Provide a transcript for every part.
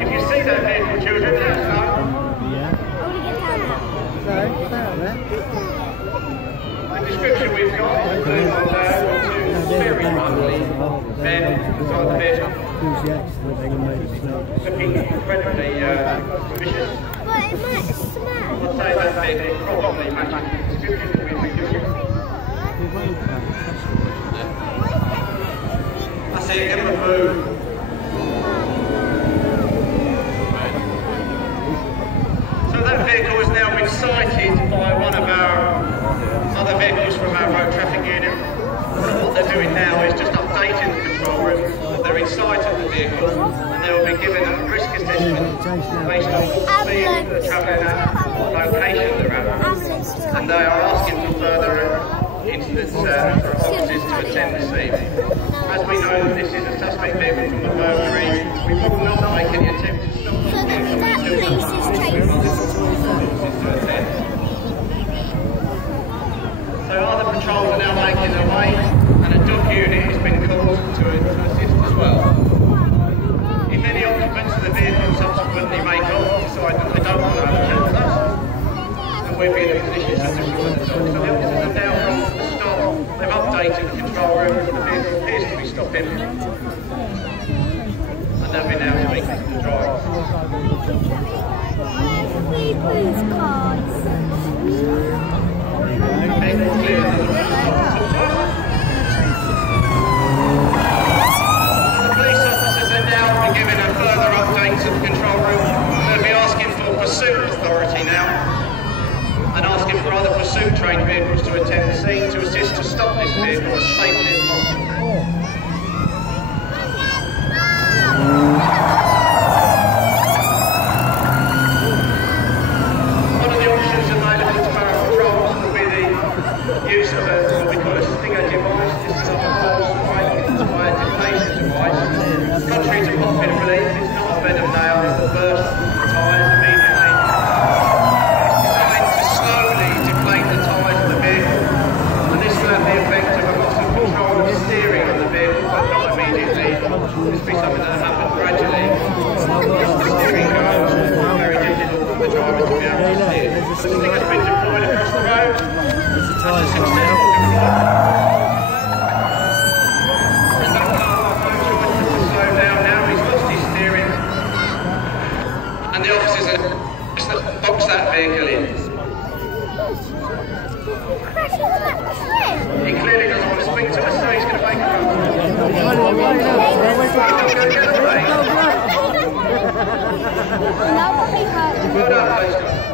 If you see that vehicle, children, let us know. The description we've got includes two very ugly men inside the vehicle, looking incredibly vicious. But it might smell. I'd say that vehicle probably matches the description that we've been given. I see it, give them a move. That vehicle has now been sighted by one of our other vehicles from our road traffic unit. What they're doing now is just updating the control room that they're in sight of the vehicle, and they will be given a risk assessment based on what speed they're travelling at, what location they're at, and they are asking for further incidents for officers to attend this evening. As we know that this is a suspect vehicle from the burglary, we will not make any attempt to stop the vehicle. So other patrols are now making their way, and a dog unit has been called to assist as well. If any occupants of the vehicle subsequently make off, decide that they don't want to have a chat with us, then we'll be in a position to secure the dog. So the officers have now gone to the stop, they've updated the control room, the vehicle appears to be stopping, and they'll be now speaking to the driver. Police cars. The police officers are now giving a further update to the control room. They'll be asking for pursuit authority now, and asking for other pursuit trained vehicles to attend the scene to assist to stop this vehicle as safely as possible. Use of what we call a stinger device. This is a false inspired deflation device. Contrary to popular belief, it's not a bed of nails that bursts the tyres immediately. It's designed to slowly deflate the tyres of the vehicle, and this will have the effect of a loss of control of steering of the vehicle, but not immediately. This will be something that will happen gradually. As the steering goes, it's very difficult for the driver to be able to steer. The stinger's been deployed across the road. Successful deployment. And that car has no choice but to slow down now. He's lost his steering. And the officers have boxed that vehicle in. He clearly doesn't want to speak to us, so he's going to make a run. Well done, police officer.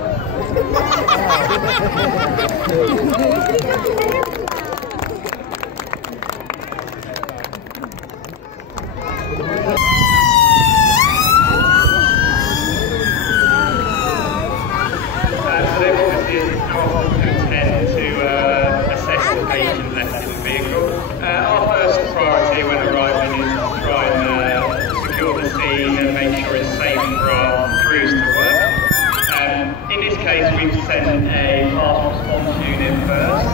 Our first priority when arriving is to try and secure the scene and make sure it's safe for our crews to work. In this case, we've sent a fast response unit first,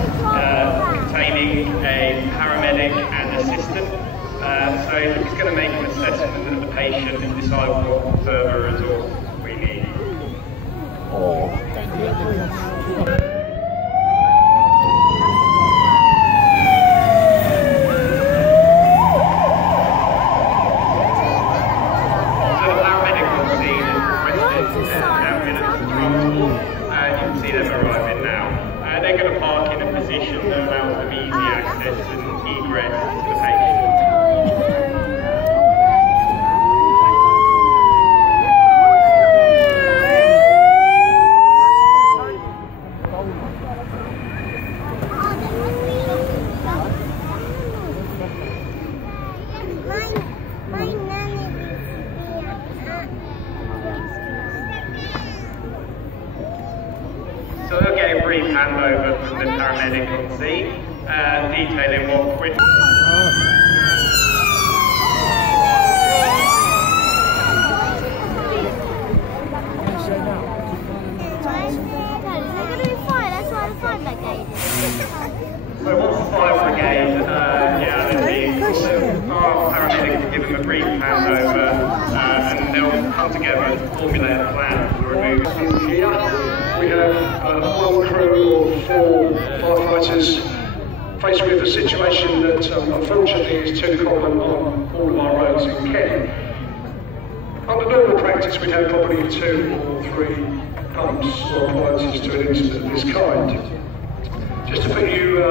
containing a paramedic and assistant. So he's going to make an assessment of the patient and decide what further resources we need. They're going to park in a position that allows them easy access access and egress for the patient. So they'll get a brief handover from the paramedic on scene, detailing what we're... So what's the fire brigade? Our paramedics will give them a brief handover and they'll come together and formulate a plan to remove things here. We have one crew of 4 firefighters faced with a situation that unfortunately is too common on all of our roads in Kent. Under normal practice we'd have probably 2 or 3 pumps or appliances to an incident of this kind. Just to put you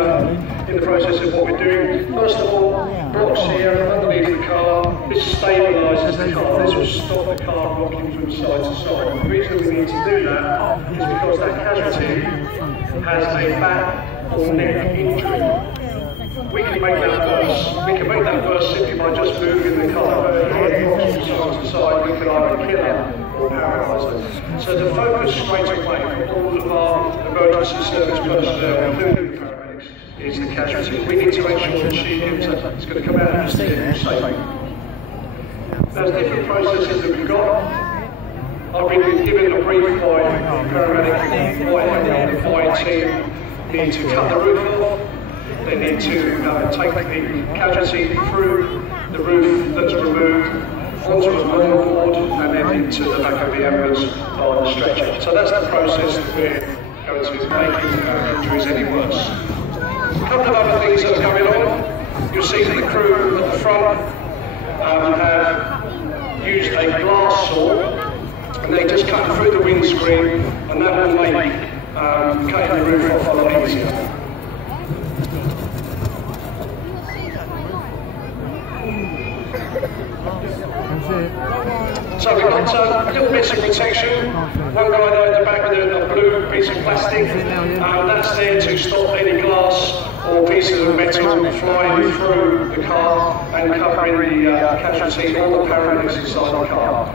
in the process of what we're doing, first of all, blocks here underneath the car, this stabilises the car, this will stop the car rocking from side to side. The reason we need to do that is because that casualty has a back or neck injury. We can make that worse simply by just moving the car rocking from side to side. We can either kill her or paralyse her. So the focus straight away for all of our emergency service personnel, including the paramedics, is the casualty. We need to make sure that she is going to come out and safe. There's different processes that we've got. I've been given a brief by the paramedic, by the fire team, need to cut the roof off. They need to take the casualty through the roof that's removed onto a mobile board and then into the back of the ambulance on the stretcher. So that's the process that we're going to make injuries any worse. A couple of other things that are going on. You'll see that the crew at the front have used a glass saw and they just cut through the windscreen and that will make cutting the roof off a lot easier. So we've got little bits of protection. One guy there at the back with a blue piece of plastic. That's there to stop any glass or pieces of metal flying through the car and covering the casualty or the paramedics inside the car.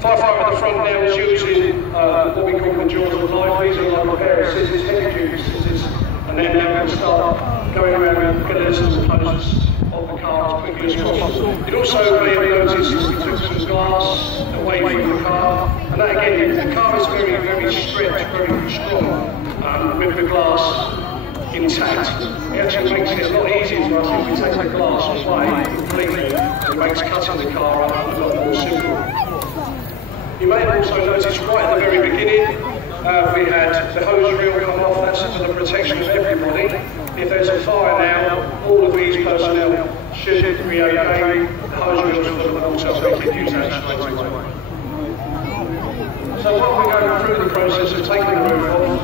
Firefighter at the front now is using what we call the jaws of life. These are like a pair of scissors, heavy duty scissors, and then we'll start going around pillars and posts of the car as quickly as possible. It also may have noticed we took some glass away from the car, and that again, the car is very, very stripped, very strong, with the glass intact. It actually makes it a lot easier for us if we take the glass away completely. It makes cutting the car up a lot more simple. You may have also noticed right at the very beginning, we had the hose reel come off. That's for the protection of everybody. If there's a fire now, all of these personnel should be okay. The hose reel's for them also, so we can use that straight away. So while we're going through the process of taking the roof off,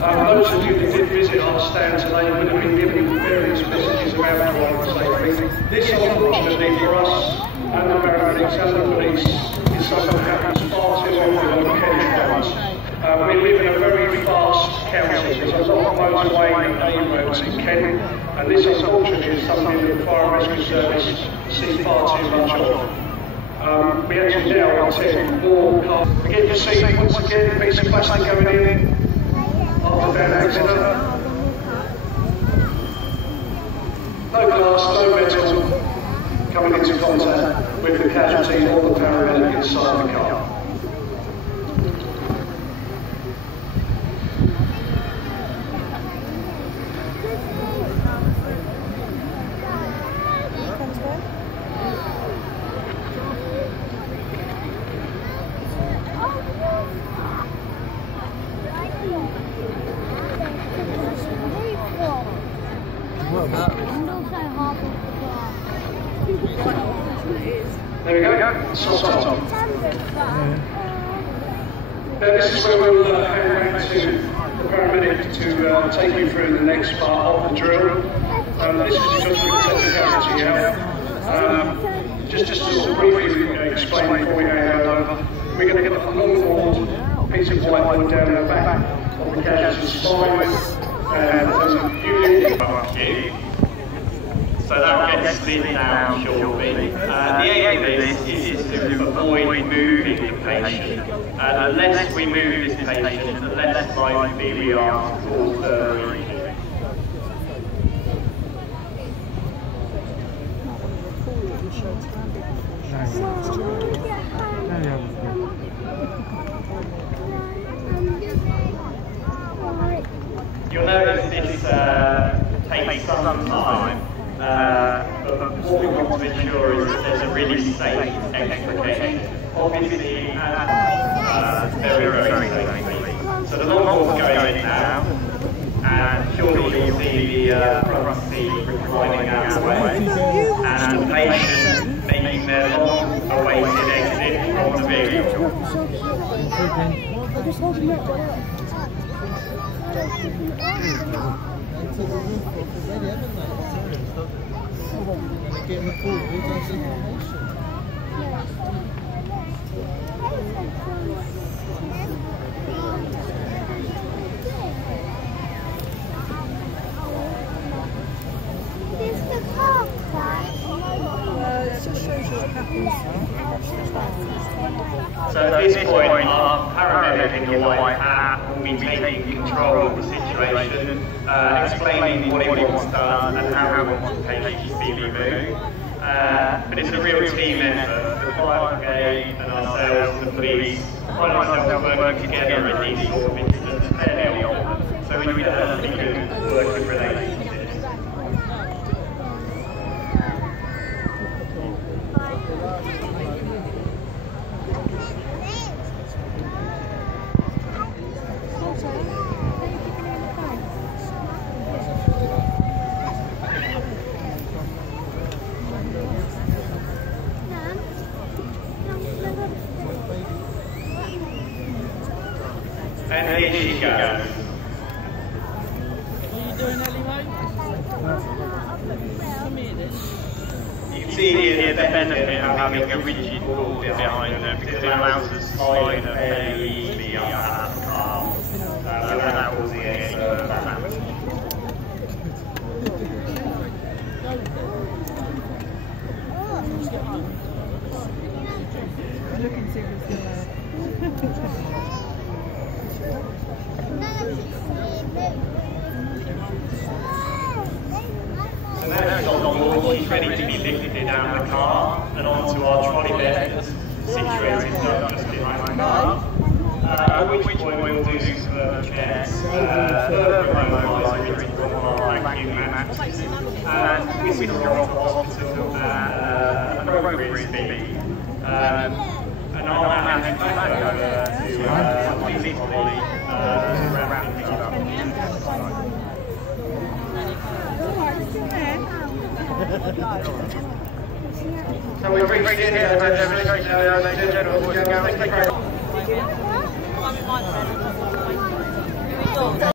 those of you that did visit our stand today would have been given various messages about driving safety. This, unfortunately for us and the paramedics and the police, is something that happens far too often on Kent roads. We live in a very fast county. There's a lot of motorway and A roads in Kent, and this unfortunately is something that the Fire and Rescue Service see far too much of. We actually now attend more cars. Again, you see once again a piece of plastic going in after that accident. No glass, no metal coming into contact with the casualty or the paramedic inside the car. There we go, soft top. Now this is where we'll hand back to the paramedic to take you through the next part of the drill. This is because we've taken technology out. Just to briefly explain before we hand over, we're going to get a long piece of whiteboard down the back of the casualty spine, and there's a unit cube. So that gets slid down shortly. The aim of this is to avoid moving the patient. The less we move this patient, the less likely we are to cause further injury. You'll notice this takes some time, but what we want to ensure is that there's a really safe extrication. Obviously, very safely. So the longboard's going in now, and surely you'll see the front seat reclining out of the way, and the patient making their long-awaited exit from the vehicle. So at this point, our paramedic in the white hat will be taking control of the situation, explaining what he wants done and how he wants the patient to be removed. But it's a real team effort. The fire brigade and ourselves and the police find ourselves working together in these sort of incidents fairly often. So we definitely good working relationships. And here she goes. What are you doing, Ellie, mate? Come here, then. You can see here the benefit of having a rigid board behind them because it allows us to slide fairly easily up that car without causing any further damage. Looking seriously there. So now she's on board, she's ready to be lifted out of the car and onto our trolley bed situated just behind the car. At which point we'll do some further checks, further immobiliser from our vacuum mats, and whisk her off to hospital at appropriate speed. And I'll hand it back over to my colleague wrapping things up. So we appreciate it.